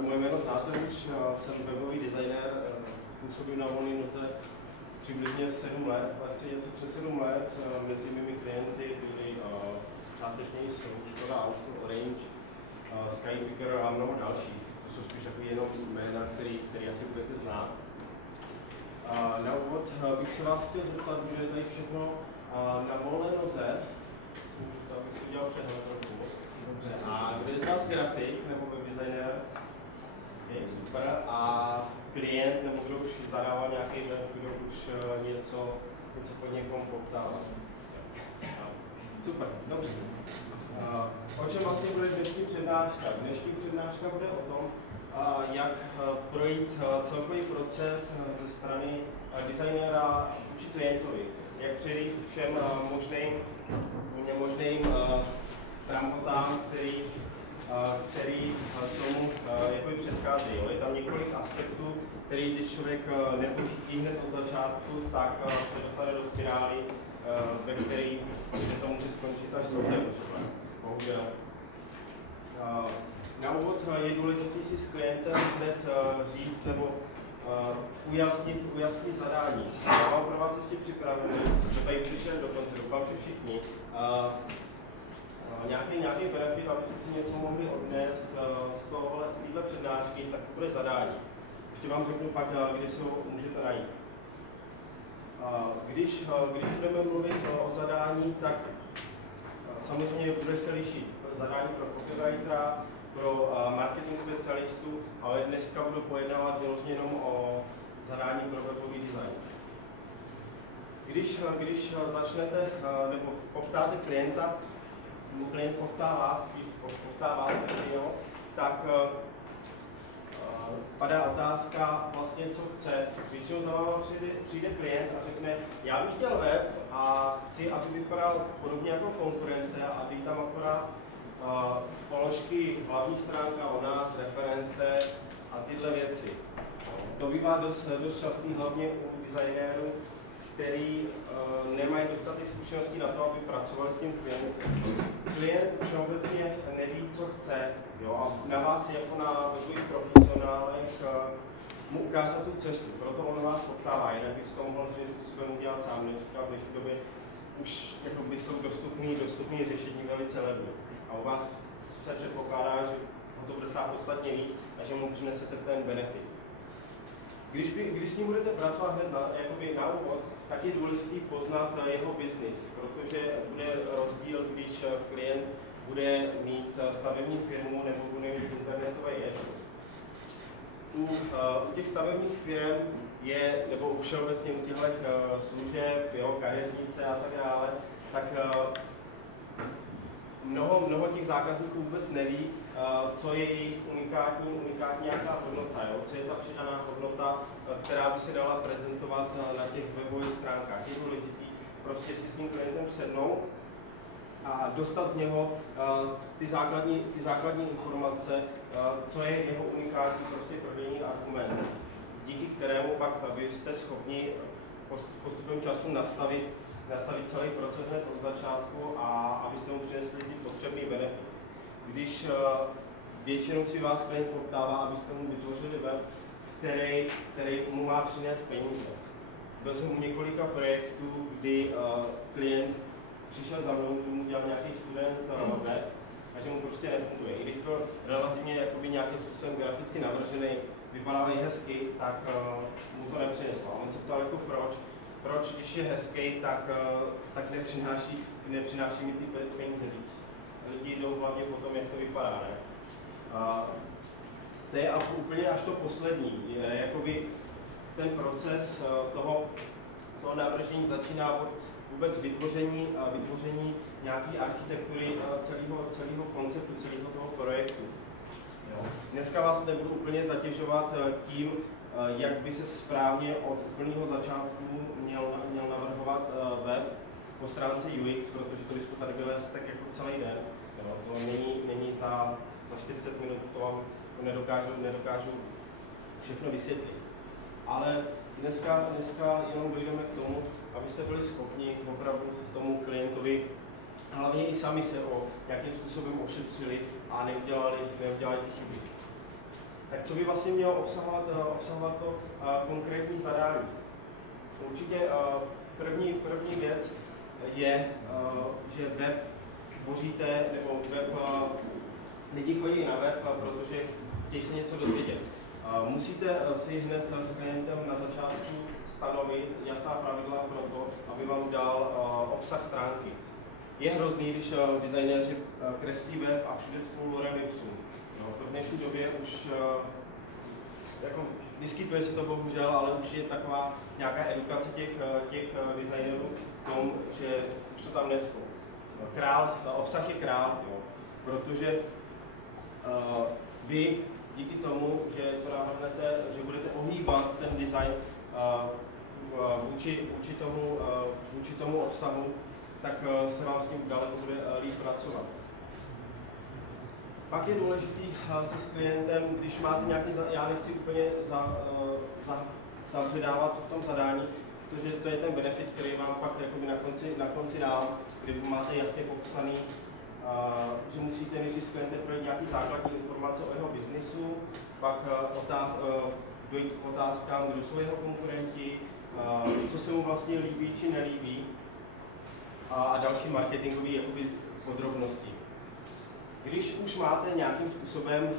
Moje jméno znáte už, jsem webový designér, působím na volné noze přibližně 7 let, asi něco přes 7 let. Mezi mými klienty byli částečně jsou Škoda Auto, Orange, Skypicker a mnoho dalších. To jsou spíš takové jenom jména, který asi budete znát. Na úvod bych se vás chtěl zeptat, že tady všechno na volné noze, abych si udělal přehled trochu. A kdo je z vás grafik nebo webdesigner? Je super. A klient nebo kdo už zadával nějaký web, kdo už něco pod někom poptává? Super, dobře. O čem vlastně bude dnešní přednáška? Dnešní přednáška bude o tom, jak projít celkový proces ze strany designéra vůči klientovi. Jak přejít všem možným, nemožným tramotám, který tomu jakoby předcházejí. Je tam několik aspektů, který když člověk nepochytí hned od začátku, tak se dostane do spirály, ve které to může skončit až soudem. Bohužel. Na úvod je důležité si s klientem hned říct nebo ujasnit zadání. Já mám pro vás ještě připravený, že tady přišel dokonce, doufám, že všichni, nějaký benefit, abyste si něco mohli odnést z téhle přednášky, tak to bude zadání. Ještě vám řeknu pak, kde se ho můžete najít. Když budeme mluvit o zadání, tak samozřejmě bude se lišit zadání pro copywritera, pro marketing specialistu, ale dneska budu pojednávat vyloženě jenom o zadání pro webový design. Když začnete nebo poptáte klienta, nebo klient poptá vás, tak padá otázka vlastně, co chce. Většinou za váma přijde klient a řekne, já bych chtěl web a chci, aby vypadal podobně jako konkurence a aby tam akorát položky, hlavní stránka o nás, reference a tyhle věci. To bývá dost častý, hlavně u designérů, který nemají dostatek zkušeností na to, aby pracovali s tím klientem. Klient všeobecně neví, co chce, jo, a na vás jako na webových profesionálech mu ukázat tu cestu, proto on vás poptává, jinak by se to mohl svým způsobem udělat sám. Dneska v dnešní době už jsou dostupné řešení velice levně. A u vás se předpokládá, že ho to bude stát podstatně víc a že mu přinesete ten benefit. Když s ním budete pracovat hned na úvod, tak je důležité poznat jeho biznis, protože bude rozdíl, když klient bude mít stavební firmu nebo bude mít internetový e-shop. U těch stavebních firm je, nebo u všeobecně u těchto služeb, kadeřnice a tak dále, tak mnoho těch zákazníků vůbec neví, co je jejich unikátní nějaká hodnota, jo? Co je ta přidaná hodnota, která by se dala prezentovat na těch webových stránkách. Je důležitý prostě si s tím klientem sednout a dostat z něho ty základní informace, co je jeho unikátní prostě prodejní argument, díky kterému pak byste schopni postupem času nastavit celý proces hned od začátku a abyste mu přinesli ty potřebný benefit. Když většinou si vás klient poptává, abyste mu vytvořili web, který mu má přinést peníze. Byl jsem u několika projektů, kdy klient přišel za mnou, že mu dělal nějaký student web a že mu prostě nefunguje. I když byl relativně nějakým způsobem graficky navržený, vypadal i hezky, tak mu to nepřineslo. A on se ptal jako proč, když je hezký, tak nepřináší mi ty peníze. Lidi jdou hlavně po tom, jak to vypadá, ne? To je úplně až to poslední. Jakoby ten proces toho navržení začíná od vůbec vytvoření nějaké architektury celého konceptu, celého toho projektu. Jo. Dneska vás nebudu úplně zatěžovat tím, jak by se správně od úplného začátku měl navrhovat web po stránce UX, protože to bychom tady byli asi tak jako celý den. Jo. To není za 40 minut, to vám nedokážu všechno vysvětlit. Ale dneska jenom dojdeme k tomu, abyste byli schopni opravdu tomu klientovi hlavně i sami se jakým způsobem ošetřili a neudělali ty chyby. Tak co by vlastně mělo obsahovat to konkrétní zadání? Určitě první věc je, že web tvoříte, nebo web, lidi chodí na web, protože chtějí se něco dozvědět. Musíte si hned s klientem na začátku stanovit jasná pravidla pro to, aby vám dal obsah stránky. Je hrozný, když designéři kreslí web a všude spolu remixu. No, v dnešní době už jako vyskytuje se to bohužel, ale už je taková nějaká edukace těch designérů v tom, že už to tam necpou. Obsah je král, jo, protože vy díky tomu, že to navrhnete, že budete ohýbat ten design vůči tomu obsahu, tak se vám s tím daleko bude líp pracovat. Pak je důležitý si s klientem, když máte nějaký, já nechci úplně zavředávat v tom zadání, protože to je ten benefit, který vám pak na konci dám, kdy máte jasně popsaný, že musíte nejdřív s klientem projít nějaký základní informace o jeho biznisu, pak dojít k otázkám, kdo jsou jeho konkurenti, co se mu vlastně líbí či nelíbí a další marketingové podrobnosti. Když už máte nějakým způsobem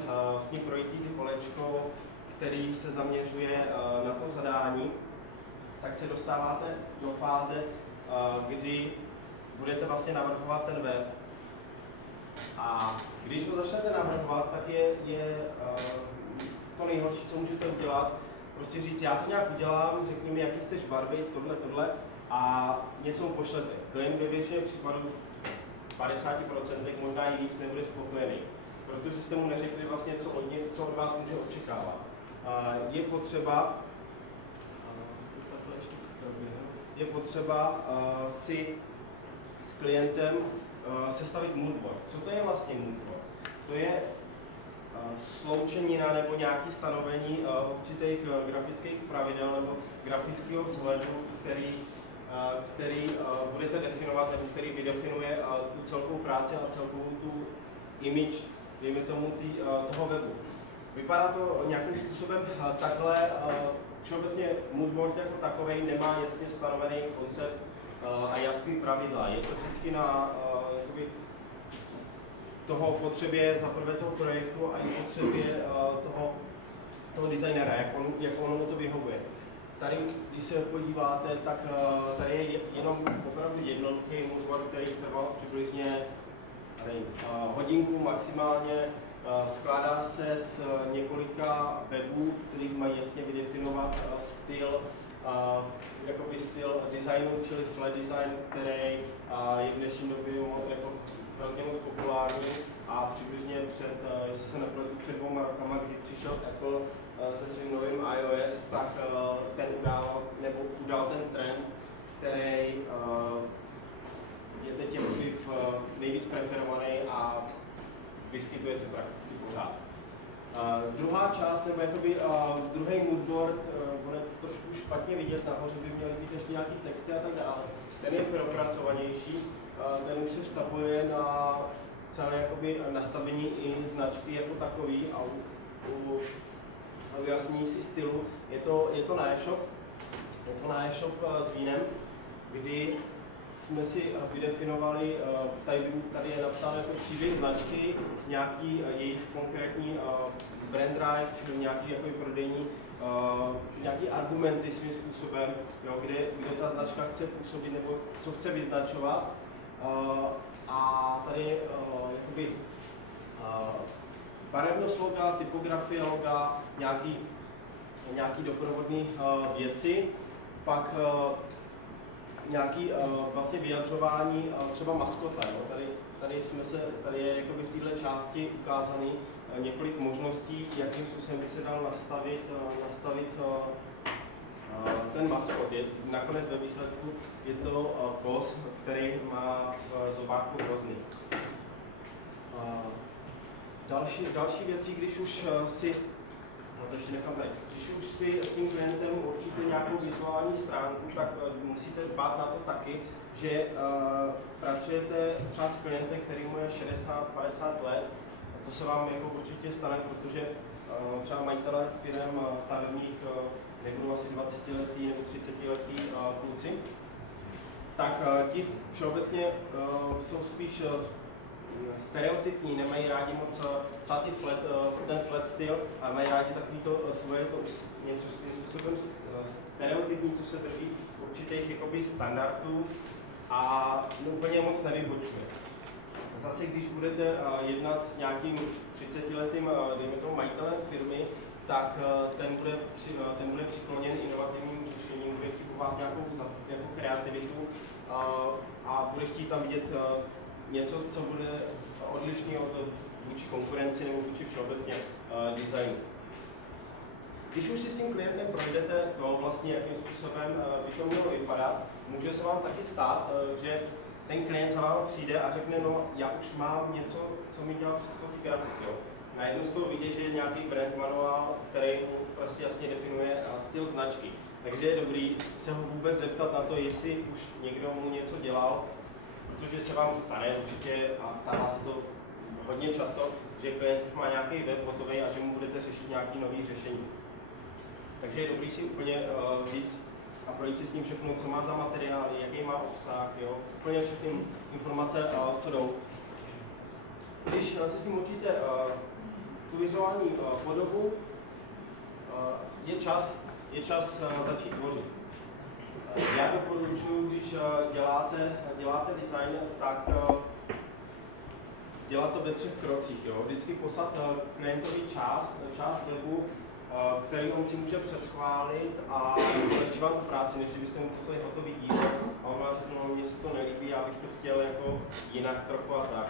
s ním projítý kolečko, který se zaměřuje na to zadání, tak se dostáváte do fáze, kdy budete vlastně navrhovat ten web. A když ho začnete navrhovat, tak je to nejhorší, co můžete udělat, prostě říct, já to nějak udělám, řekni mi, jaký chceš barvy, tohle, a něco mu pošlete. Klient ve většině případů 50%, možná i víc, nebude spokojený, protože jste mu neřekli vlastně, co od vás může očekávat. Je potřeba si s klientem sestavit moodboard. Co to je vlastně moodboard? To je sloučenina nebo nějaké stanovení určitých grafických pravidel nebo grafického vzhledu, který budete definovat, nebo který vydefinuje tu celkovou práci a celkovou tu image, dejme tomu, toho webu. Vypadá to nějakým způsobem takhle. Všeobecně moodboard jako takovej nemá jasně stanovený koncept a jasný pravidla. Je to vždycky na toho potřebě zaprvé toho projektu a i potřebě toho designéra, jak ono to vyhovuje. Tady, když se podíváte, tak tady je jenom opravdu jednoduchý moodboard, který trval přibližně hodinku maximálně. Skládá se z několika webů, který mají jasně vydefinovat styl designu, čili flat design, který je v dnešní době jako hrozně moc populární a přibližně před 2 rokama, kdy přišel Apple se svým novým iOS, tak ten udal ten trend, který je teď nejvíc preferovaný a vyskytuje se prakticky pořád. Druhá část, nebo druhý moodboard, bude trošku špatně vidět, nahoře by měly být ještě nějaký texty a tak dále. Ten je propracovanější, ten už se vztahuje na celé nastavení i značky jako takový a u ujasnění si stylu. Je to na e-shop, s vínem, kdy jsme si vydefinovali, tady je napsáno jako příběh značky, nějaký jejich konkrétní brand drive, čili nějaký prodejní, nějaký argumenty svým způsobem, jo, kde ta značka chce působit nebo co chce vyznačovat. A tady barevnost loga, typografie loga, nějaký doprovodné věci, pak nějaký vlastně vyjadřování třeba maskota. Jo. Tady je v této části ukázaný několik možností, jakým způsobem by se dal nastavit ten maskot. Nakonec ve výsledku je to kos, který má v zobáku hrozný. Další věcí, když už si s tím klientem určíte nějakou vizuální stránku, tak musíte dbát na to taky, že pracujete třeba s klientem, který mu je 60-50 let. To se vám určitě stane, protože třeba majitele firm stavebních, nebudou asi 20letý nebo 30letý kluci, tak ti všeobecně jsou spíš stereotypní, nemají rádi moc třeba ten flat styl, ale mají rádi takovýto svoje něco svým způsobem stereotypní, co se drží určitých jakoby standardů a úplně moc nevybočuje. Zase, když budete jednat s nějakým 30letým majitelem firmy, tak ten bude přikloněn inovativním řešením, bude chtít po vás nějakou kreativitu a bude chtít tam vidět něco, co bude odlišné od vůči konkurenci nebo vůči všeobecně designu. Když už si s tím klientem projdete to vlastně, jakým způsobem by to mělo vypadat, může se vám taky stát, že ten klient za vámi přijde a řekne, no já už mám něco, co mi dělá předchozí grafik. Jo. Najednou z toho vidět, že je nějaký brand manuál, který prostě jasně definuje styl značky. Takže je dobrý se ho vůbec zeptat na to, jestli už někdo mu něco dělal, protože se vám stane určitě a stává se to hodně často, že klient už má nějaký web hotový a že mu budete řešit nějaké nové řešení. Takže je dobrý si úplně říct a projít si s ním všechno, co má za materiály, jaký má obsah, jo? Úplně všechny informace, co jdou. Když si s ním určíte tu vizuální podobu, je čas začít tvořit. Já doporučuji, když děláte design, tak dělat to ve 3 krocích. Jo? Vždycky poslat klientovi část webu, který on si může předschválit a zlepšit vám tu práci, než kdybyste mu poslali hotový díl a on vám řekl, no mně se to nelíbí, já bych to chtěl jako jinak trochu a tak.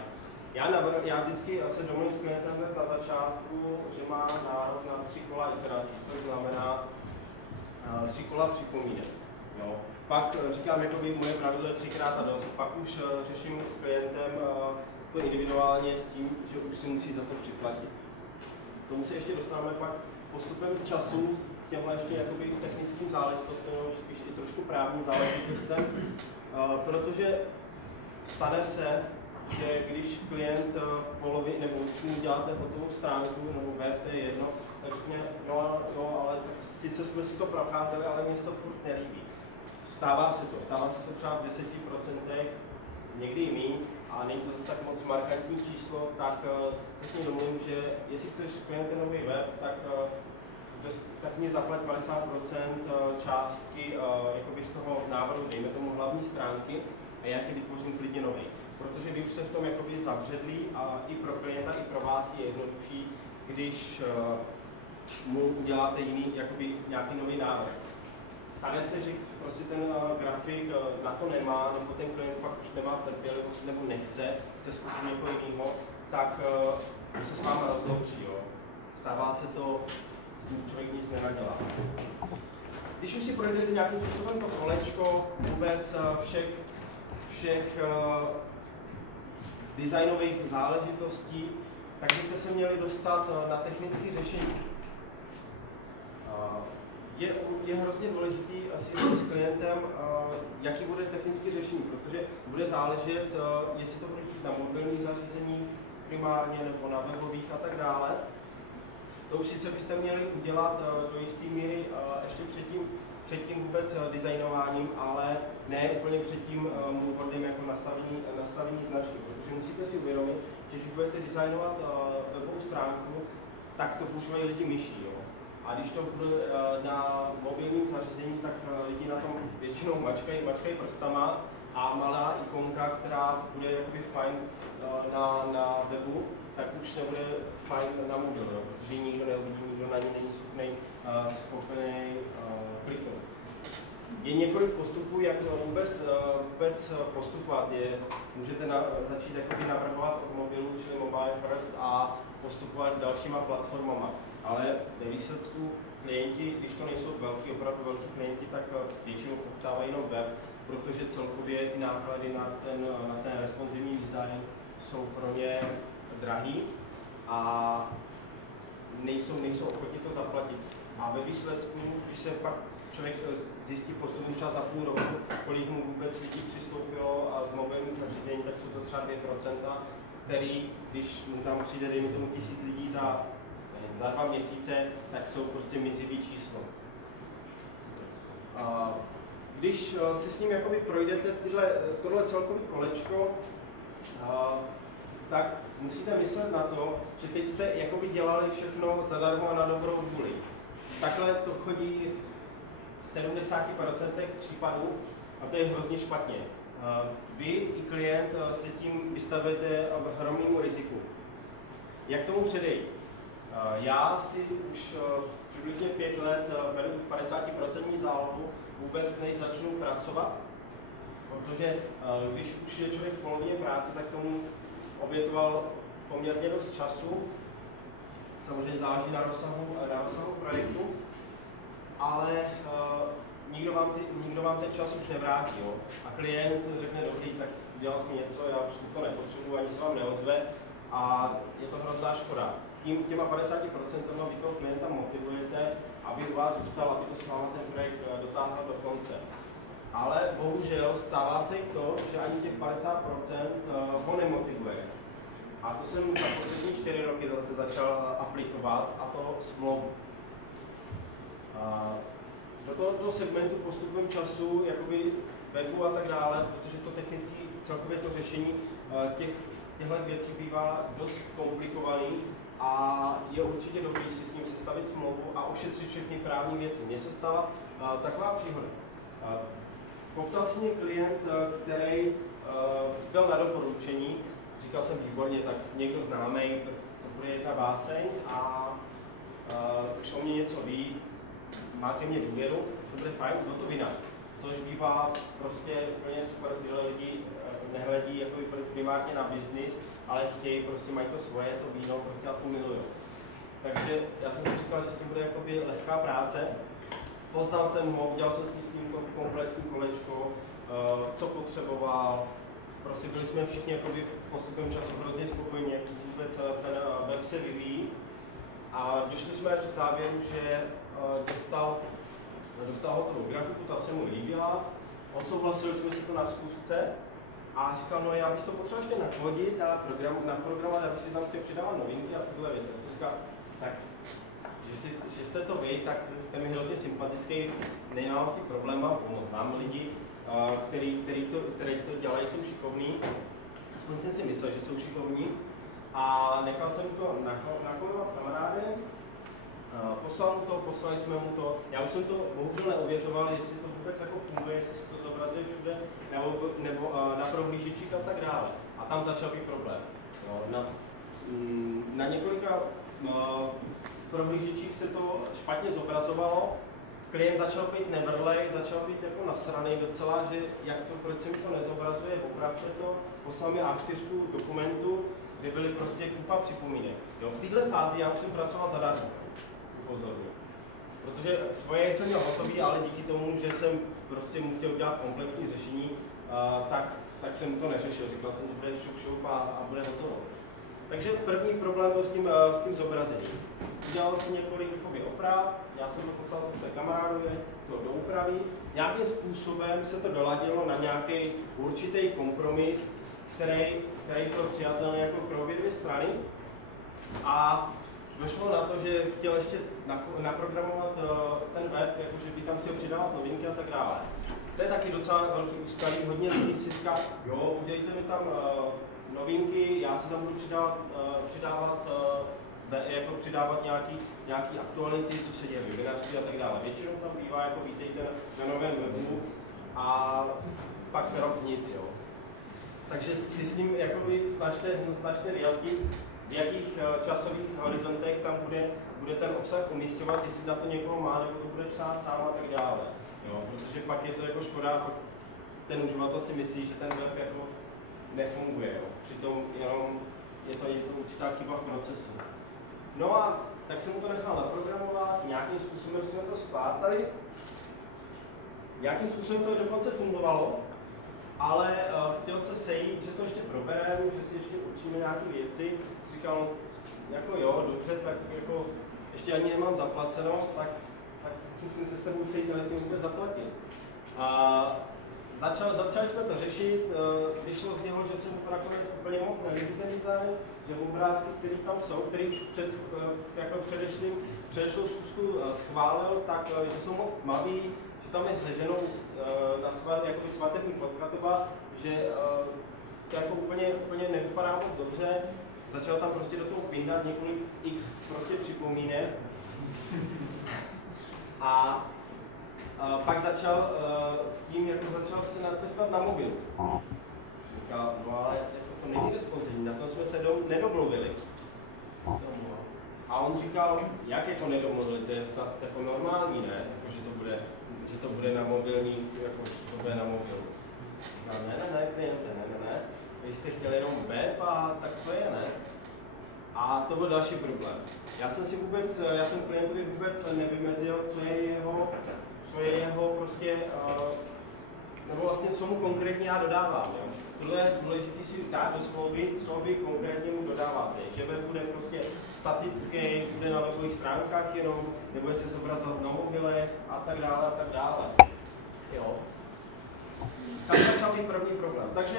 Já vždycky se domluvím s klientem na začátku, že má nárok na 3 kola iterací, což znamená 3 kola připomínek. Jo. Pak říkám, jakoby moje pravidlo je 3krát a dost, pak už řeším s klientem to individuálně s tím, že už si musí za to připlatit. K tomu se ještě dostaneme pak postupem času k těmhle ještě jakoby technickým záležitostem, spíš i trošku právním záležitostem, protože stane se, že když klient v polovině, nebo když mu děláte hotovou stránku nebo web, to je jedno, tak řekne, no, ale tak sice jsme si to procházeli, ale mně se to furt nelíbí. Stává se to třeba v 10%, někdy i míň, a není to tak moc markantní číslo, tak se s ním domluvím, že jestli chceš klientem nový web, tak mi zaplať 50% částky jakoby z toho návrhu, dejme tomu hlavní stránky, a já ti vytvořím klidně nový. Protože vy už jste v tom jakoby zabředlí a i pro klienta, i pro vás je jednodušší, když mu uděláte nějaký nový návrh. Stane se, že prostě ten grafik na to nemá, nebo ten klient fakt už nemá trpělivost, nebo chce zkusit někoho jiného, tak se s váma rozloučí. Jo. Stává se to, s tím člověk nic nenadělá. Když už si projdete nějakým způsobem to kolečko vůbec všech designových záležitostí, tak byste se měli dostat na technické řešení. Je hrozně důležitý asi s klientem, jaký bude technické řešení, protože bude záležet, jestli to bude chtít na mobilní zařízení primárně nebo na webových a tak dále. To už sice byste měli udělat do jisté míry ještě před tím vůbec designováním, ale ne úplně před tím moodboardem jako nastavení značky, protože musíte si uvědomit, že když budete designovat webovou stránku, tak to používají lidi myší. Jo? A když to bude na mobilním zařízení, tak lidi na tom většinou mačkají prstama a malá ikonka, která bude jakoby fajn na webu, tak už nebude fajn na mobilu, protože ji nikdo neuvidí, nikdo na ní není schopný kliknout. Je několik postupů, jak vůbec postupovat. Můžete začít navrhovat od mobilu, čili mobile first, a postupovat dalšíma platformama. Ale ve výsledku klienti, když to nejsou opravdu velký klienti, tak většinou poptávají jenom web, protože celkově ty náklady na ten responsivní design jsou pro ně drahý a nejsou ochotni to zaplatit. A ve výsledku, když se pak člověk zjistí postupně třeba za půl roku, kolik mu vůbec lidí přistoupilo a z mobilních zařízení, tak jsou to třeba 2%, který, když mu tam přijde, dejme tomu 1000 lidí za za 2 měsíce, tak jsou prostě mizivý číslo. Když si s ním jakoby projdete tohle celkový kolečko, tak musíte myslet na to, že teď jste jakoby dělali všechno zadarmo a na dobrou vůli. Takhle to chodí v 70% případů a to je hrozně špatně. Vy i klient se tím vystavujete hromnému riziku. Jak tomu předejít? Já si už přibližně 5 let beru 50% zálohu, vůbec než začnu pracovat, protože když už je člověk v polovině práce, tak tomu obětoval poměrně dost času. Samozřejmě záleží na rozsahu projektu, ale nikdo vám ten čas už nevrátí. Jo? A klient řekne, dobrý, tak dělal jsem něco, já už to nepotřebuji, ani se vám neozve a je to hrozná škoda. Těma 50% vy toho klienta motivujete, aby u vás zůstal, aby to s váma ten projekt dotáhl do konce. Ale bohužel stává se i to, že ani těch 50% ho nemotivuje. A to jsem za poslední 4 roky zase začal aplikovat, a to smlouvu. Do tohoto segmentu postupem času, jakoby webu a tak dále, protože to technicky celkově to řešení těchto věcí bývá dost komplikovaný a je určitě dobrý si s ním sestavit smlouvu a ošetřit všechny právní věci. Mně se stala taková příhoda. Poptal si mě klient, který byl na doporučení, říkal jsem výborně, tak někdo známý, to bude jedna báseň a už o mě něco ví, má ke mně důvěru, to bude fajn, no to vina. Což bývá prostě úplně super, tyhle lidi nehledí jako primárně na biznis, ale chtějí, prostě mají to svoje, to víno, prostě a to milují. Takže já jsem si říkal, že s tím bude jakoby lehká práce. Poznal jsem ho, udělal jsem s ním to komplexní kolečko, co potřeboval. Prostě byli jsme všichni jakoby postupem času hrozně spokojení, jak vůbec ten web se vyvíjí. A došli jsme k závěru, že dostal hotovou grafiku, ta se mu líbila, odsouhlasili jsme si to na schůzce a říkal, no já bych to potřeboval ještě nakodit a naprogramovat, abych si tam chtěl přidávat novinky a tyhle věci. Já jsem říkal, tak, že jste to vy, tak jste mi hrozně sympatický, nemám si problém, mám lidi, kteří to dělají, jsou šikovní, aspoň jsem si myslel, že jsou šikovní. A nechal jsem to nakolovat kamarádem, poslali jsme mu to, já už jsem to bohužel neověřoval, jestli to vůbec jako funguje, jestli se to zobrazuje všude, nebo na prohlížečích a tak dále. A tam začal být problém. No, na několika prohlížečích se to špatně zobrazovalo, klient začal být nevrlej, začal být jako nasranej docela, že proč se mi to nezobrazuje, opravdu to, poslal mi A4 dokumentu, kde byly prostě kupa připomínek. Jo, v této fázi já už jsem pracoval zadarmo, upozorňuji. Protože svoje jsem měl hotový, ale díky tomu, že jsem prostě mu chtěl udělat komplexní řešení, tak jsem to neřešil. Říkal jsem, že bude šup a bude hotovo. Takže první problém byl s tím zobrazením. Udělal jsem několik oprav, já jsem to poslal zase kamarádovi, to do úpravy. Nějakým způsobem se to doladilo na nějaký určitý kompromis, který byl přijatelný jako pro obě dvě strany. A došlo na to, že chtěl ještě naprogramovat ten web, jakože by tam chtěl přidávat novinky a tak dále. To je taky docela velký úskalí, hodně lidí si říká, jo, udělejte mi tam novinky, já si tam budu přidávat nějaký aktuality, co se děje v webinaři a tak dále. Většinou tam bývá, jako vítejte na novém webu a pak rok nic, jo. Takže si s ním jakoby snažte vyjasnit, v jakých časových horizontech tam bude ten obsah umísťovat, jestli na to někoho má, nebo to bude psát sám a tak dále. Jo, protože pak je to jako škoda, ten uživatel si myslí, že ten web jako nefunguje. Jo. Přitom jenom je to určitá chyba v procesu. No a tak jsem mu to nechal naprogramovat, nějakým způsobem jsme to splácali. Nějakým způsobem to dokonce fungovalo, ale chtěl se sejít, že to ještě probereme, že si ještě učíme nějaké věci. Říkal, jako jo, dobře, tak jako ještě ani nemám zaplaceno, tak musím se s tebou sejít, ale jestli musíte zaplatit. Začali jsme to řešit, vyšlo z něho, že jsem nakonec úplně moc nelíbí ten design, že obrázky, které tam jsou, které už jako předešlou schůzku schválil, tak že jsou moc tmavý, že tam je se ženou na svatební podkratova, že to jako úplně nevypadá moc dobře. Začal tam prostě do toho pindat několik x prostě připomínek. A pak začal s tím, jako začal se natyklat na mobil. Říkal, no ale jako to není responsivní, na tom jsme se nedomluvili. A on říkal, jak jako nedomluvili, to je jako normální, ne? Jako, že to bude na mobilní, jako to bude na mobilu. No, ne, kliente, ne. Vy jste chtěli jenom web a tak to je, ne? A to byl další problém. Já jsem klientovi vůbec nevymezil, co je jeho prostě, nebo vlastně co mu konkrétně já dodávám. Jo? Tohle je důležité si dát do smlouvy, co vy konkrétně mu dodáváte. Že web bude prostě statický, bude na webových stránkách jenom, nebude se zobrazovat na mobilech a tak dále. Jo. Tam začal být první problém. Takže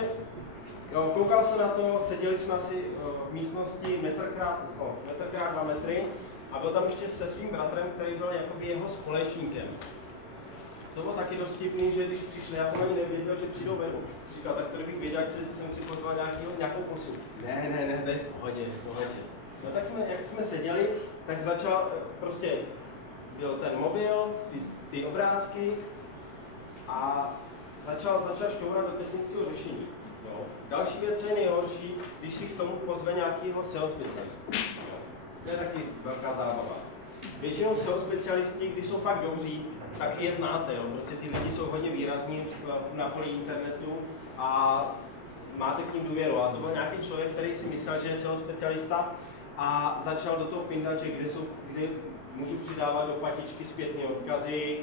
jo, koukal jsem na to, seděli jsme asi v místnosti metr krát 2 metry a byl tam ještě se svým bratrem, který byl jakoby jeho společníkem. To bylo taky dost vtipný, že když přišli, já jsem ani nevěděl, že přijdou venku. Jsi říkal, tak to bych věděl, jak jsem si pozval nějakou posu. Ne, to je v pohodě. No tak jak jsme seděli, tak začal prostě, byl ten mobil, ty obrázky a začal šťourat do technického řešení. Jo. Další věc, co je nejhorší, když si k tomu pozve nějakého SEO specialistu. To je taky velká zábava. Většinou SEO specialisti, když jsou fakt dobří, tak je znáte. Jo. Prostě ty lidi jsou hodně výrazní na poli internetu a máte k ním důvěru. A to byl nějaký člověk, který si myslel, že je SEO specialista a začal do toho pindat, že kde můžu přidávat do patičky zpětné odkazy,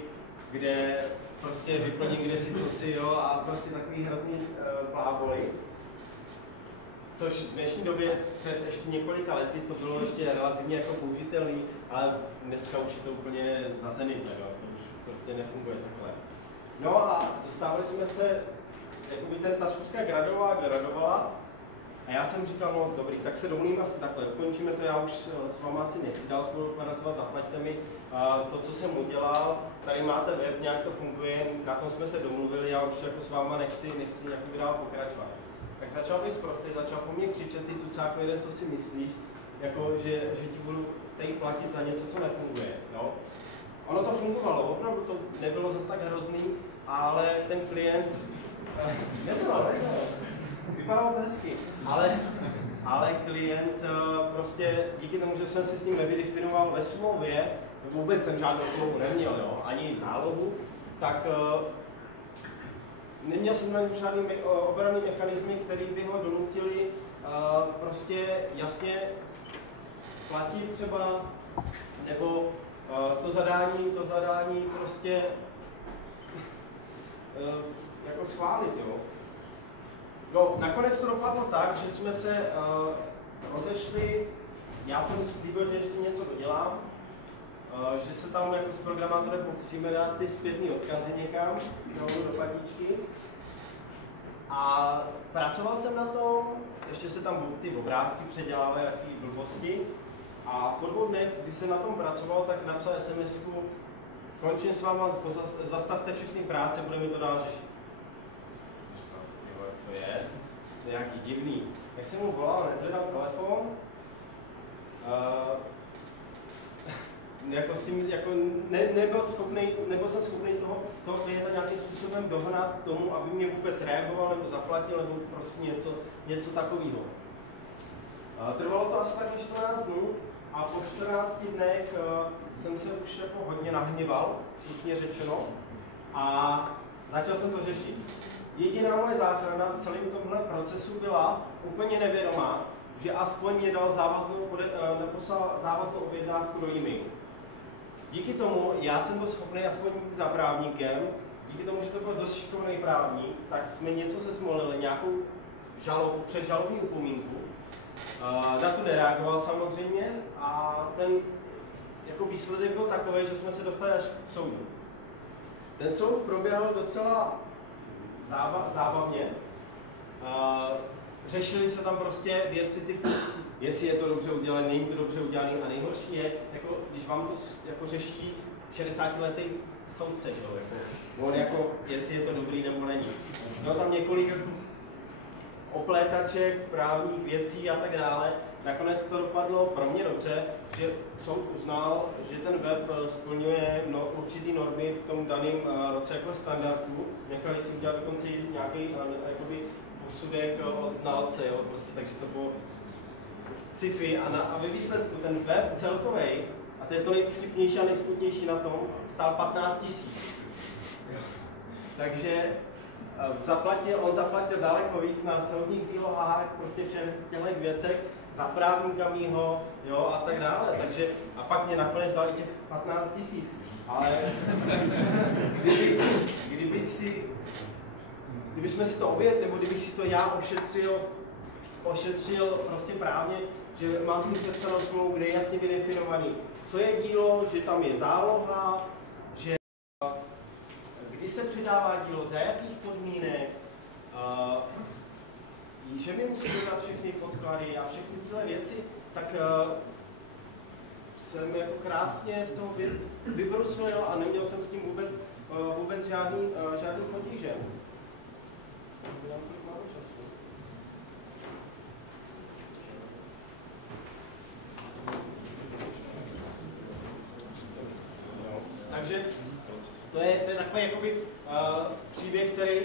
kde prostě vyplním kde si cosi, jo, a prostě takový hrozný bláboli. Což v dnešní době před ještě několika lety to bylo ještě relativně jako použitelný, ale dneska už je to úplně zazenité, jo, to už prostě nefunguje takhle. No a dostávali jsme se, jakoby ta schůzka gradovala a já jsem říkal, no dobrý, tak se domluvím asi takhle, ukončíme to, já už s váma asi nechci dál spolupracovat, zaplaťte mi to, co jsem udělal, tady máte web, nějak to funguje, na tom jsme se domluvili, já už jako s váma nechci nějaký dál pokračovat. Tak začal být prostě, začal po mně křičet, ty tucáku jeden, co si myslíš, jako, že ti budu tady platit za něco, co nefunguje, jo. Ono to fungovalo, opravdu to nebylo zase tak hrozný, ale ten klient, nebylo. Vypadalo to hezky, ale klient prostě díky tomu, že jsem si s ním nevydefinoval ve smlouvě, vůbec jsem žádnou smlouvu neměl, jo, ani zálohu, tak neměl jsem na něm žádný obranný mechanismy, který by ho donutili prostě jasně platit třeba, nebo to zadání prostě jako schválit, jo. No, nakonec to dopadlo tak, že jsme se rozešli, já jsem si slíbil, že ještě něco dodělám, že se tam jako s programátorem pokusíme dát ty zpětné odkazy někam, do patičky. A pracoval jsem na tom, ještě se tam ty obrázky předělávaly, jaký blbosti. A po 2 dnech, když jsem na tom pracoval, tak napsal SMS-ku, končím s váma, zastavte všechny práce, budeme to dál řešit. Co je? To je nějaký divný. Jak jsem mu volal, nezvedal telefon, jako s tím, jako nebyl jsem schopný toho klienta nějakým způsobem dohnat k tomu, aby mě vůbec reagoval nebo zaplatil, nebo prostě něco takového. Trvalo to asi taky 14 dnů a po 14 dnech jsem se už jako hodně nahněval, slušně řečeno, a začal jsem to řešit. Jediná moje záchrana v celém tomhle procesu byla úplně nevědomá, že aspoň mě dal neposlal závaznou objednávku do e-mailu. Díky tomu já jsem byl schopný aspoň jít za právníkem, díky tomu, že to byl dost šikovný právník, tak jsme něco se smolili, nějakou předžalobní upomínku. Na to nereagoval samozřejmě a ten jako výsledek byl takový, že jsme se dostali až k soudu. Ten soud proběhl docela zábavně. Řešili se tam prostě věci typu, jestli je to dobře udělané, není to dobře udělané, a nejhorší je, jako, když vám to jako řeší 60letý soudce, on jako, jestli je to dobrý nebo není. Bylo tam několik jako oplétaček, právních věcí a tak dále. Nakonec to dopadlo pro mě dobře, že soud uznal, že ten web splňuje určitý normy v tom daném roce jako standardu. Nechali si udělat dokonce nějaký posudek od znalce, jo, prostě, takže to bylo sci-fi a ve výsledku ten web celkovej, a to je to nejvtipnější a nejsmutnější na tom, stál 15 000. Takže on zaplatil daleko víc na soudních výlohách, prostě všech těchto věcech, za právníka mýho, jo, a tak dále. Takže, a pak mě nakonec dal i těch 15 000. Ale kdybychom si to objednali, nebo kdybych si to já ošetřil prostě právně, že mám si přepsanou smlouvu, kde je jasně vydefinovaný, co je dílo, že tam je záloha, že kdy se přidává dílo, za jakých podmínek, že mi musí dodat všechny podklady a všechny tyhle věci, tak jsem jako krásně z toho vybruslil a neměl jsem s tím vůbec žádný potíže. Takže to je takový jakoby, příběh, který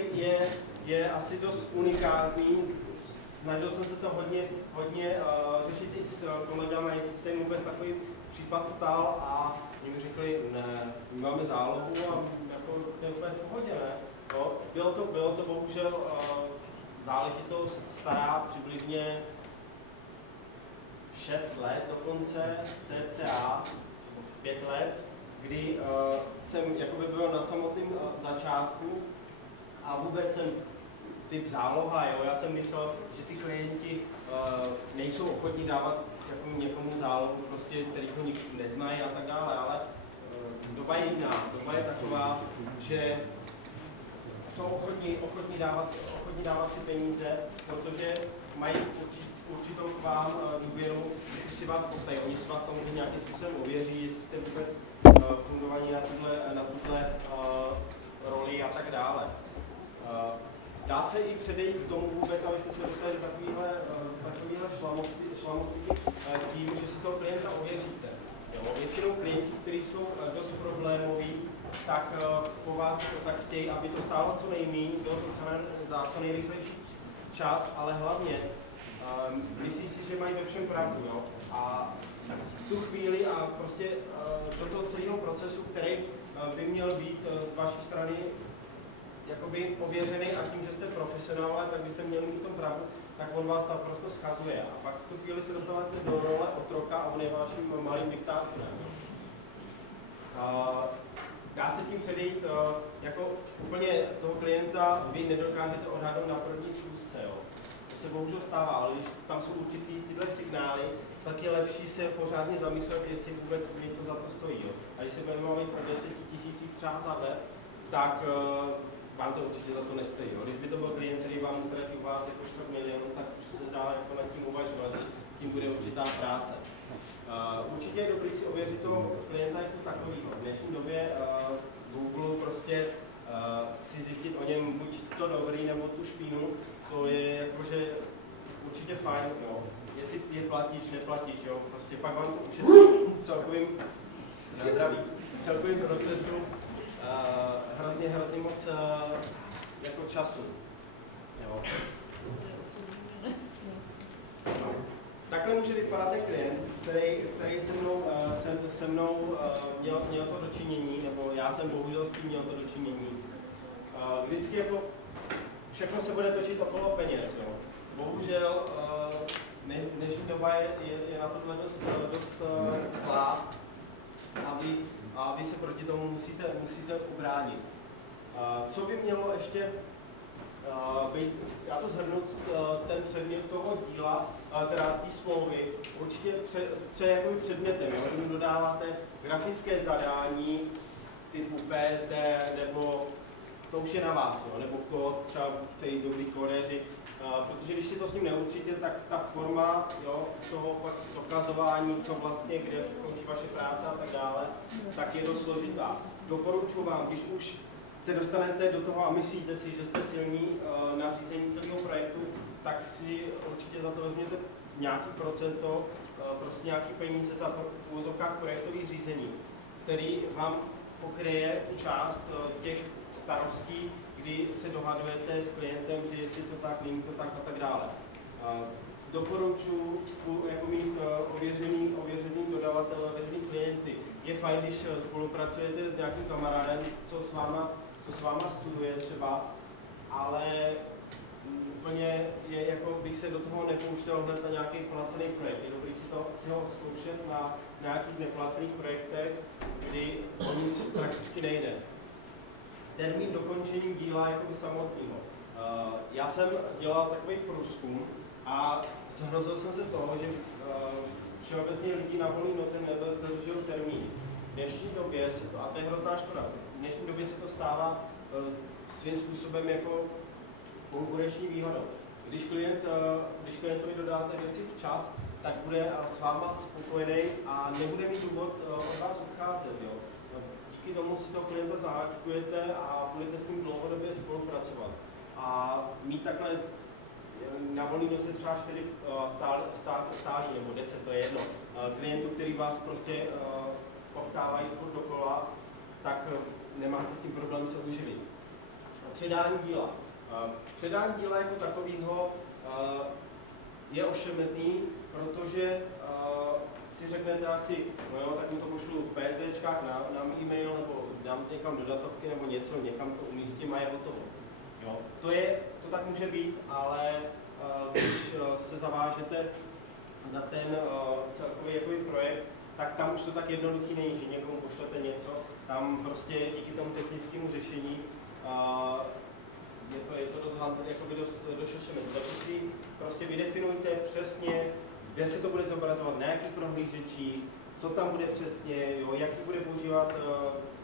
je asi dost unikátní. Snažil jsem se to hodně řešit i s kolegama, jestli se jim vůbec takový případ stal, a oni mi řekli, ne, my máme zálohu a jako to je úplně v pohodě, ne? No, bylo to bohužel záležitost stará přibližně 6 let dokonce, cca 5 let, kdy jsem jakoby byl na samotném začátku a vůbec jsem typ záloha, jo. Já jsem myslel, že ty klienti nejsou ochotní dávat jako někomu zálohu, prostě, který ho nikdy neznají a tak dále, ale doba je jiná. Doba je taková, že jsou ochotní dávat ty peníze, protože mají určitou k vám důvěru, když už si vás poptají. Oni si vás samozřejmě nějakým způsobem ověří, jestli jste vůbec fungovaní na tuhle roli a tak dále. Dá se i předejít k tomu vůbec, abyste se dostali do takovýhle šlamosti tím, že si toho klienta ověříte. Jo, většinou klienti, kteří jsou dost problémoví, tak po vás tak chtějí, aby to stálo co nejméně, bylo to za co nejrychlejší čas, ale hlavně myslí si, že mají ve všem pravdu. Jo? A v tu chvíli a prostě do toho celého procesu, který by měl být z vaší strany jakoby ověřený, a tím, že jste profesionál, tak byste měli mít tom pravdu, tak on vás naprosto schazuje. A pak v tu chvíli se dostáváte do role otroka a on je vaším malým diktátorem. Dá se tím předejít, jako úplně toho klienta vy nedokážete odhadnout na první schůzce. Jo. To se bohužel stává, ale když tam jsou určitý tyhle signály, tak je lepší se pořádně zamyslet, jestli vůbec mi to za to stojí. Jo. A když se budeme mluvit o 10 000 třeba za web, tak vám to určitě za to nestojí. Jo. Když by to byl klient, který vám utratí u vás jako 4 milionů, tak se dá jako nad tím uvažovat, s tím bude určitá práce. Určitě je dobrý si ověřit toho klienta jako takovýho. V dnešní době Google prostě si zjistit o něm buď to dobrý nebo tu špínu, to je jakože určitě fajn, jo. Jestli je platíš, neplatíš, jo. Prostě pak vám to ušetří v celkovým procesu hrozně moc jako času. Jo. No. Takhle může vypadat ten klient, který se mnou měl to dočinění, nebo já jsem bohužel s tím měl to dočinění. Vždycky jako všechno se bude točit okolo peněz. Jo. Bohužel dnešní doba je na tohle dost zlá a vy se proti tomu musíte ubránit. Co by mělo ještě být, já to shrnu, ten předmět toho díla, teda té smlouvy, určitě jakoby předmětem, jo? Když dodáváte grafické zadání typu PSD nebo to už je na vás, jo? Nebo kód, třeba té dobrý kódeři, protože když si to s ním neurčíte, tak ta forma, jo, toho dokazování, co vlastně, kde končí vaše práce a tak dále, tak je dost složitá. Doporučuji vám, když už se dostanete do toho a myslíte si, že jste silní na řízení celého projektu, tak si určitě za to vezměte nějaký procento, prostě nějaký peníze za v úvozovkách projektových řízení, který vám pokryje část těch starostí, kdy se dohadujete s klientem, že jestli to tak, není to tak a tak dále. Doporučuji jako mít ověřený dodavatel, ověřený klienty. Je fajn, když spolupracujete s nějakým kamarádem, co s váma studuje třeba, ale úplně je, jako bych se do toho nepouštěl hned na nějaký placený projekt. Je dobrý si ho zkoušet na nějakých neplacených projektech, kdy o nic prakticky nejde. Termín dokončení díla jakoby samotného. Já jsem dělal takový průzkum a zhrozil jsem se toho, že všeobecně lidi na volné noze nedodržují termín. V dnešní době se to, a to je hrozná škoda, v dnešní době se to stává svým způsobem jako konkurenční výhodou. Když klientovi dodáte věci včas, tak bude s váma spokojený a nebude mít důvod od vás odcházet. Jo. Díky tomu si toho klienta zaháčkujete a budete s ním dlouhodobě spolupracovat. A mít takhle na volný noze třeba 4 stálí nebo 10, to je jedno, klientů, který vás prostě poptávají furt dokola, tak nemáte s tím problém se uživit. Předání díla. Předání díla jako takového je ošemetný, protože si řeknete asi, no jo, tak mu to pošlu v PSDčkách na e-mail, nebo dám někam do datovky, nebo něco, někam to umístím a je hotovo. Jo. To tak může být, ale když se zavážete na ten celkový jakoby projekt, tak tam už to tak jednoduchý není, že někomu pošlete něco, tam prostě díky tomu technickému řešení je to dost ošemetné. Takže si prostě vydefinujte přesně, kde se to bude zobrazovat, na jakých prohlížečích, co tam bude přesně, jo, jaký bude používat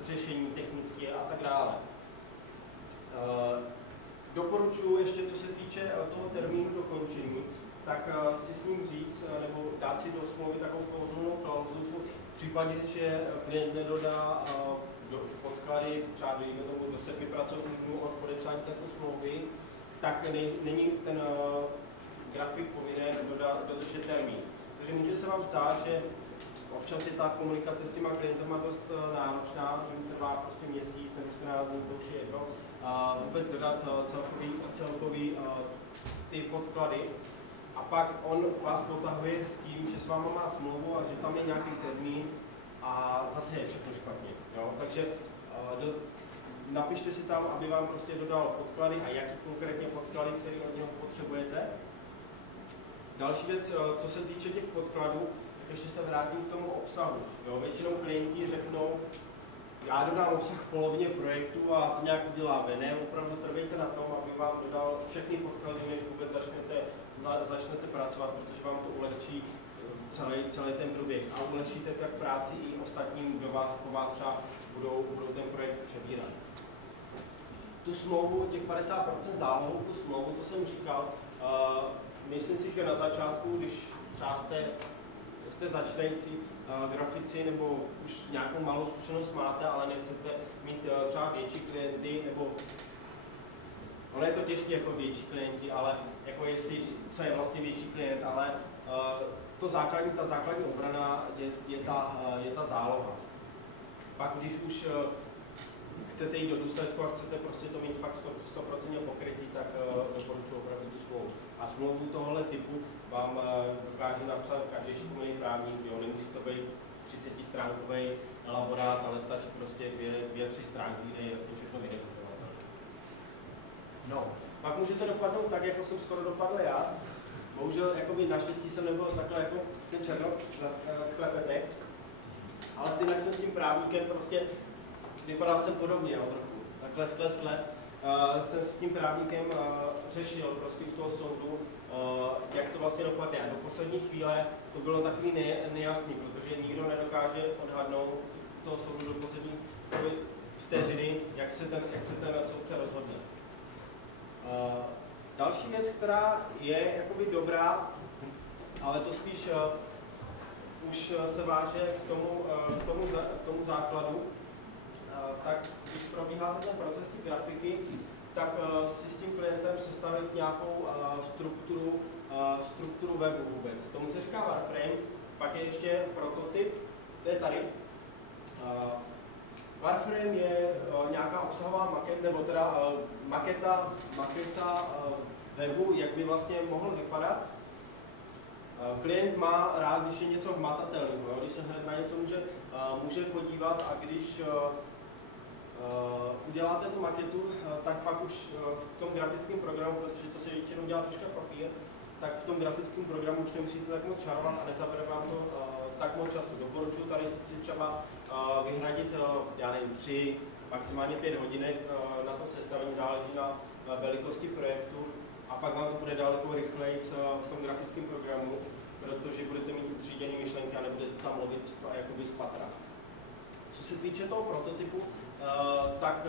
řešení technické a tak dále. Doporučuji ještě, co se týče toho termínu dokončení, tak si s ním říct, nebo dát si do smlouvy takovou pouzlnou klauzulku, v případě, že klient nedodá podklady, třeba dejme tomu do 7 pracovních dnů od podepsání této smlouvy, tak není ten grafik povinen dodržet termín. Takže může se vám zdát, že občas je ta komunikace s těma klientama dost náročná, že mi trvá prostě měsíc nebo 14 dní, to už je jedno, vůbec dodat celkový ty podklady. A pak on vás potahuje s tím, že s váma má smlouvu a že tam je nějaký termín a zase je všechno špatně. Jo? Takže napište si tam, aby vám prostě dodal podklady a jaký konkrétně podklady, které od něho potřebujete. Další věc, co se týče těch podkladů, tak ještě se vrátím k tomu obsahu. Jo? Většinou klienti řeknou, já dodám obsah v polovině projektu a to nějak uděláme. Ne, opravdu trvejte na tom, aby vám dodal všechny podklady, než vůbec začnete pracovat, protože vám to ulehčí celý ten průběh. A ulehčíte tak práci i ostatním, kdo vás třeba budou ten projekt přebírat. Tu smlouvu, těch 50% zálohu, tu smlouvu, to jsem říkal, myslím si, že na začátku, když třeba jste začínající grafici nebo už nějakou malou zkušenost máte, ale nechcete mít třeba větší klienty, nebo ono je to těžké jako větší klienti, ale jako co je vlastně větší klient, ale ta základní obrana je ta záloha. Pak když už chcete jít do důsledku a chcete prostě to mít fakt 100% pokrytí, tak doporučuji opravdu tu smlouvu. A smlouvu tohohle typu vám dokáže napsat každý šikovný právník, jo, nemusí to být 30stránkový elaborát, ale stačí prostě 2-3 stránky, kde je jasně všechno vydefinovat. No, pak můžete dopadnout tak, jako jsem skoro dopadl já. Bohužel, jakoby naštěstí jsem nebyl takhle jako ten černok na klepetek, ale stejně jsem s tím právníkem prostě vypadal jsem podobně, jo, trochu. Takhle sklesle. Jsem s tím právníkem řešil prostě v toho soudu, jak to vlastně dopadne. A do poslední chvíle to bylo takový nejasný, protože nikdo nedokáže odhadnout toho soudu do poslední vteřiny, jak jak se ten soudce rozhodne. Další věc, která je jakoby dobrá, ale to spíš už se váže k tomu základu, tak když probíhá ten proces té grafiky, tak si s tím klientem sestavit nějakou strukturu webu vůbec. Tomu se říká wireframe, pak je ještě prototyp, to je tady. Wireframe je nějaká obsahová maketa webu, jak by vlastně mohl vypadat. Klient má rád, když je něco hmatatelného, když se hned na něco může podívat, a když uděláte tu maketu, tak pak už v tom grafickém programu, protože to se většinou dělá troška papír, tak v tom grafickém programu už nemusíte tak moc čarovat a nezabere vám to tak moc času. Doporučuji tady si třeba vyhradit, já nevím, 3, maximálně 5 hodinek na to sestavení, záleží na velikosti projektu, a pak vám to bude daleko rychleji v tom grafickém programu, protože budete mít utříděné myšlenky a nebudete tam lovit jakoby z patra. Co se týče toho prototypu, tak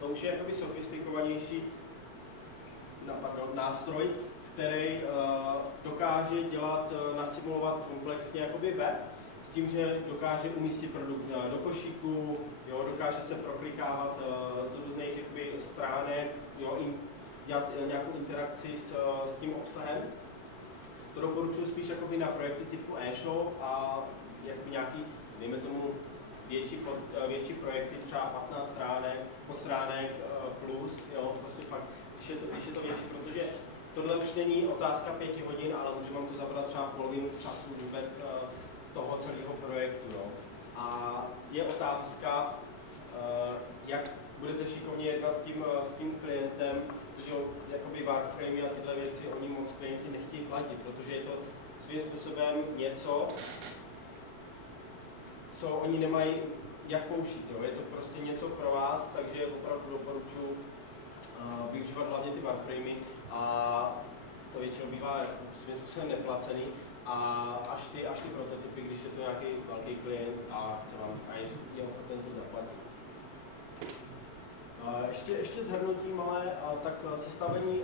to už je jakoby sofistikovanější nástroj, který dokáže nasimulovat komplexně jakoby web, s tím, že dokáže umístit produkt do košíku, jo, dokáže se proklikávat z různých jakoby stránek, jo, dělat nějakou interakci s tím obsahem. To doporučuji spíš jakoby na projekty typu e-shop a jakoby nějaký, dejme tomu, větší projekty, třeba 15 stránek plus, jo, prostě fakt, když je to větší, protože tohle už není otázka 5 hodin, ale může vám to zabrat třeba polovinu času vůbec toho celého projektu. Jo. A je otázka, jak budete šikovně jednat s tím klientem, protože jakoby wireframe a tyhle věci oni moc klienti nechtějí platit, protože je to svým způsobem něco, co oni nemají jak použít. Jo. Je to prostě něco pro vás, takže opravdu doporučuji využívat hlavně ty wireframey, a to většinou bývá svým způsobem neplacený, a až ty prototypy, když je to nějaký velký klient a chce vám a je ochoten to zaplatit. Ještě shrnutí malé, tak sestavení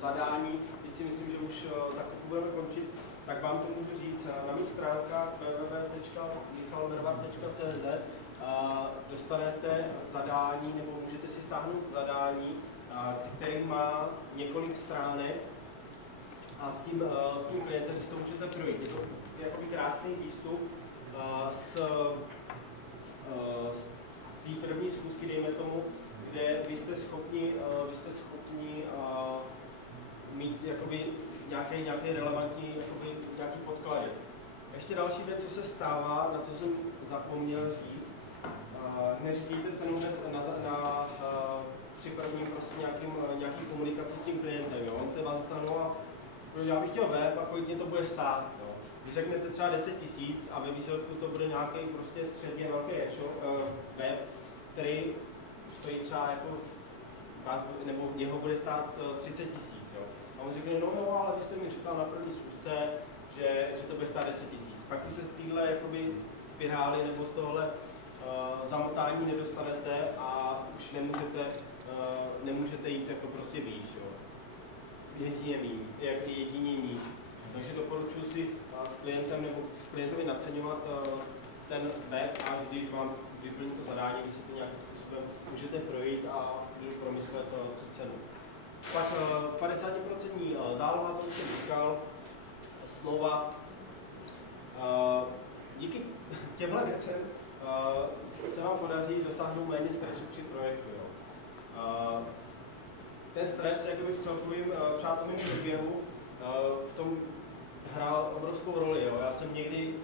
zadání, teď si myslím, že už za chvilku budeme končit, tak vám to můžu říct na mých stránkách www.michalmervar.cz dostanete zadání, nebo můžete si stáhnout zadání, který má několik stránek, a s tím klientem si to můžete projít. Je to jakoby krásný výstup z té první schůzky, dejme tomu, kde vy jste schopni mít jakoby nějaké relevantní nějaký podklady. Ještě další věc, co se stává, na co jsem zapomněl říct, neřídíte cenu při prvním prostě nějaký komunikaci s tím klientem. Jo? On se vás zeptá, no, já bych chtěl web a kolik mě to bude stát. Jo? Když řeknete třeba 10 000 a ve výsledku to bude nějaký prostě středně velký web, který stojí třeba jako, nebo něho bude stát 30 000. Jo? A on řekne, no, ale vy jste mi říkal na první schůzce, že to bude stát 10 000. Pak už se z téhle jakoby spirály nebo z tohohle zamotání nedostanete a už nemůžete jít jako prostě výš. Jo? Jedině níž. Takže doporučuji si s klientem nebo s klientovi naceňovat ten web, a když vám vyplní to zadání, když si to nějakým způsobem můžete projít a promyslet tu cenu. Pak 50% záloha, to už jsem říkal, smlouva. Díky těmhle věcem se vám podaří dosáhnout méně stresu při projektu. Jo. Ten stres jakoby v celkovém třeba tomu průběhu v tom hrál obrovskou roli. Jo. Já jsem někdy,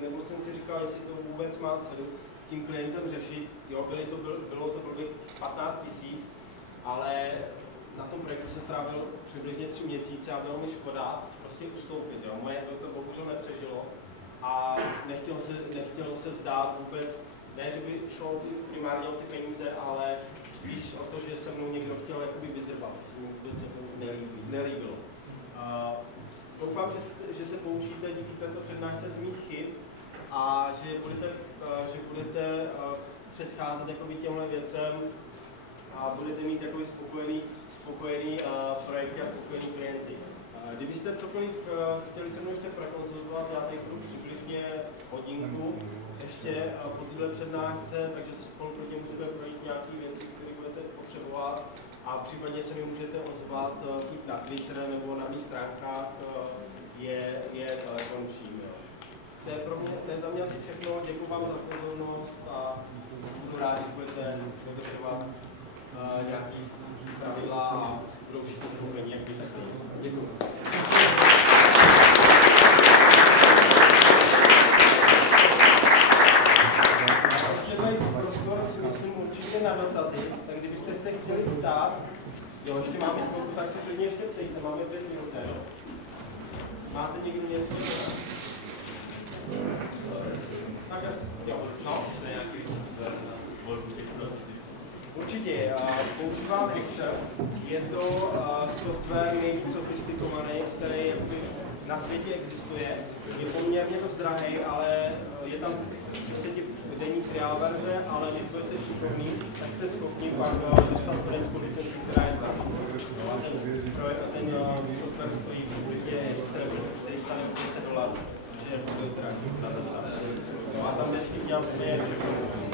nebo jsem si říkal, jestli to vůbec má cenu s tím klientem řešit. Jo, bylo to 15 000, ale na tom projektu se strávil přibližně 3 měsíce a bylo mi škoda prostě ustoupit. Jo. Moje to bohužel nepřežilo a nechtělo se vzdát vůbec, ne, že by šlo primárně o ty peníze, ale spíš o to, že se mnou někdo chtěl jakoby vydrbat, to se mi vůbec nelíbilo. Doufám, že se poučíte díky této přednášce z mých chyb a že budete předcházet jakoby těmhle věcem a budete mít jakoby spokojený projekty a spokojený klienty. Kdybyste cokoliv chtěli se mnou ještě prokonzultovat, já tady budu přibližně hodinku ještě po této přednášce, takže spolu proti můžeme projít nějaké věci, které budete potřebovat a případně se mi můžete ozvat buď na Twitter nebo na mých stránkách je telefon přímo. To je za mě asi všechno, děkuji vám za pozornost a budu rád, když budete dodržovat nějaký pravidla a budou všichni spokojení, jak vy, tak děkuji. Ještě tady prostor si myslím určitě na dotazy, tak kdybyste se chtěli ptát, jo, ještě máme chvilku, tak se klidně ještě ptejte, máme 5 minut, jo. Máte někdo něco? Tak jo, no. Určitě, používám Excel, je to software nejvíc sofistikovaný, který na světě existuje. Je poměrně dost drahý, ale je tam 30denní trial verze, ale když budete šikovní, tak jste schopni pak dostat studentskou licenci, která je zdarma. Ten software stojí přibližně 400 nebo $500, což je dost drahý. A tam vždycky dělat všechno.